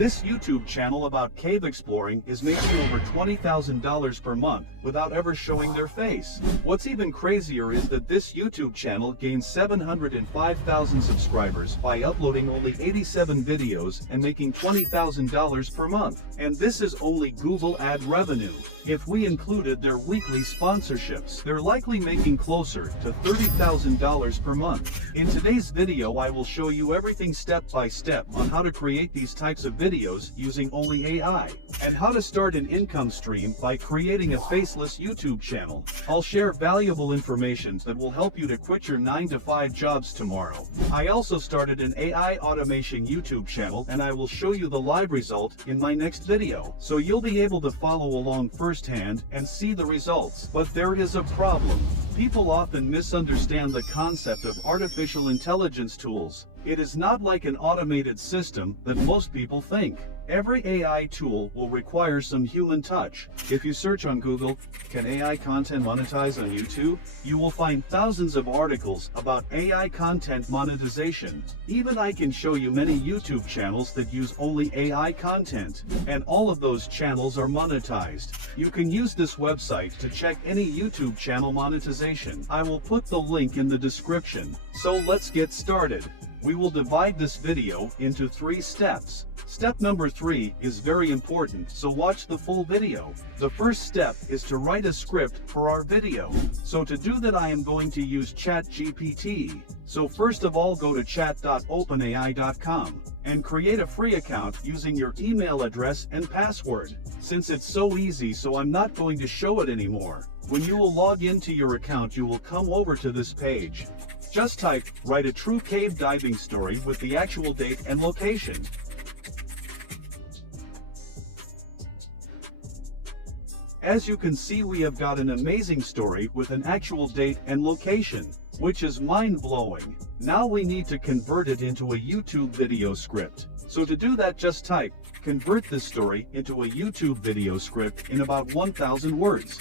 This YouTube channel about cave exploring is making over $20,000 per month without ever showing their face. What's even crazier is that this YouTube channel gained 705,000 subscribers by uploading only 87 videos and making $20,000 per month. And this is only Google ad revenue. If we included their weekly sponsorships, they're likely making closer to $30,000 per month. In today's video, I will show you everything step by step on how to create these types of videos using only AI, and how to start an income stream by creating a faceless YouTube channel. I'll share valuable information that will help you to quit your 9-to-5 jobs tomorrow. I also started an AI automation YouTube channel, and I will show you the live result in my next video, so you'll be able to follow along firsthand and see the results. But there is a problem. People often misunderstand the concept of artificial intelligence tools. It is not like an automated system that most people think. Every AI tool will require some human touch. If you search on Google, "Can AI content monetize on YouTube?" you will find thousands of articles about AI content monetization. Even I can show you many YouTube channels that use only AI content, and all of those channels are monetized. You can use this website to check any YouTube channel monetization. I will put the link in the description. So let's get started. We will divide this video into 3 steps. Step number 3 is very important, so watch the full video. The first step is to write a script for our video. So to do that, I am going to use ChatGPT. So first of all, go to chat.openai.com and create a free account using your email address and password. Since it's so easy, so I'm not going to show it anymore. When you will log into your account, you will come over to this page. Just type, "Write a true cave diving story" with the actual date and location. As you can see, we have got an amazing story with an actual date and location, which is mind-blowing. Now we need to convert it into a YouTube video script. So to do that, just type, "Convert this story into a YouTube video script" in about 1,000 words.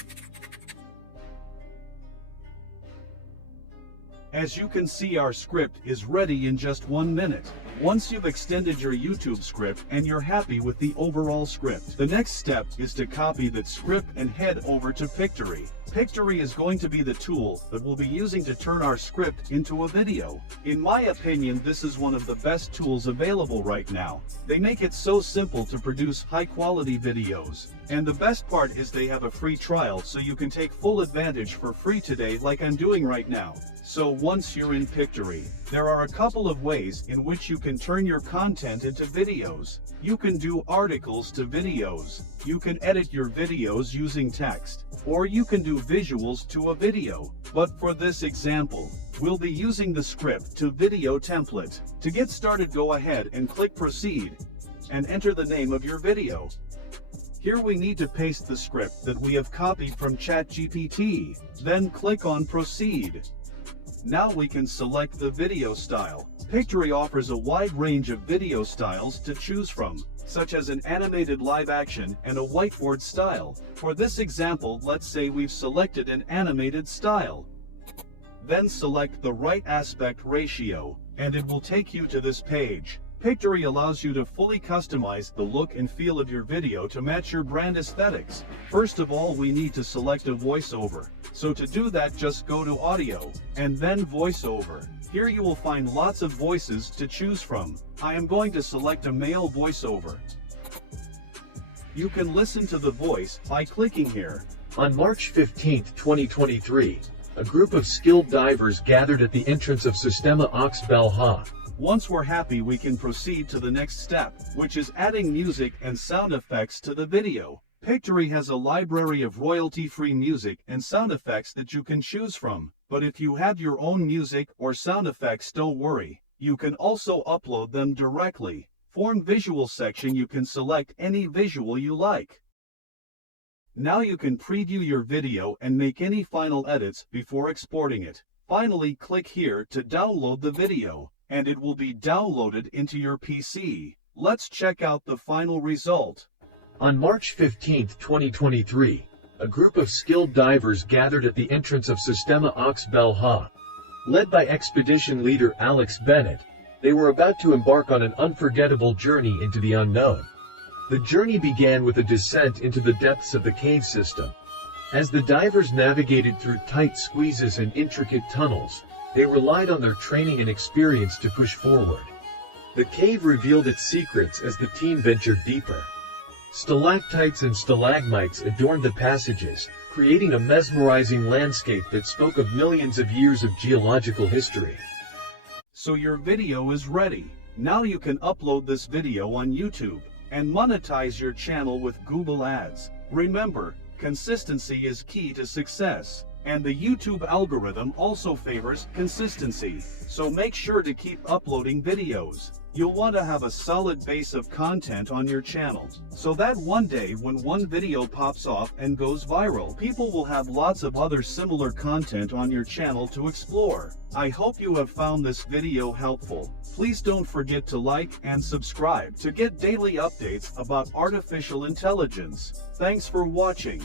As you can see, our script is ready in just 1 minute. Once you've extended your YouTube script and you're happy with the overall script, the next step is to copy that script and head over to Pictory. Pictory is going to be the tool that we'll be using to turn our script into a video. In my opinion, this is one of the best tools available right now. They make it so simple to produce high-quality videos. And the best part is they have a free trial, so you can take full advantage for free today, like I'm doing right now. So once you're in Pictory, there are a couple of ways in which you can turn your content into videos. You can do articles to videos. You can edit your videos using text, or you can do visuals to a video. But for this example, we'll be using the script to video template. To get started, go ahead and click proceed and enter the name of your video. Here we need to paste the script that we have copied from ChatGPT. Then click on proceed. Now we can select the video style. Pictory offers a wide range of video styles to choose from, such as an animated live action and a whiteboard style. For this example, let's say we've selected an animated style. Then select the right aspect ratio, and it will take you to this page. Pictory allows you to fully customize the look and feel of your video to match your brand aesthetics. First of all, we need to select a voiceover. So to do that, just go to audio, and then voiceover. Here you will find lots of voices to choose from. I am going to select a male voiceover. You can listen to the voice by clicking here. On March 15, 2023, a group of skilled divers gathered at the entrance of Sistema Aux Belha. Once we're happy, we can proceed to the next step, which is adding music and sound effects to the video. Pictory has a library of royalty-free music and sound effects that you can choose from. But if you have your own music or sound effects, don't worry. You can also upload them directly. For visual section, you can select any visual you like. Now you can preview your video and make any final edits before exporting it. Finally, click here to download the video, and it will be downloaded into your PC. Let's check out the final result. On March 15, 2023, a group of skilled divers gathered at the entrance of Sistema Aux Belha. Led by expedition leader Alex Bennett, They were about to embark on an unforgettable journey into the unknown. The journey began with a descent into the depths of the cave system. As the divers navigated through tight squeezes and intricate tunnels, they relied on their training and experience to push forward. The cave revealed its secrets as the team ventured deeper. Stalactites and stalagmites adorned the passages, creating a mesmerizing landscape that spoke of millions of years of geological history. So your video is ready. Now you can upload this video on YouTube and monetize your channel with Google Ads. Remember, consistency is key to success, and the YouTube algorithm also favors consistency, so make sure to keep uploading videos. You'll want to have a solid base of content on your channel, so that one day when one video pops off and goes viral, people will have lots of other similar content on your channel to explore. I hope you have found this video helpful. Please don't forget to like and subscribe to get daily updates about artificial intelligence. Thanks for watching.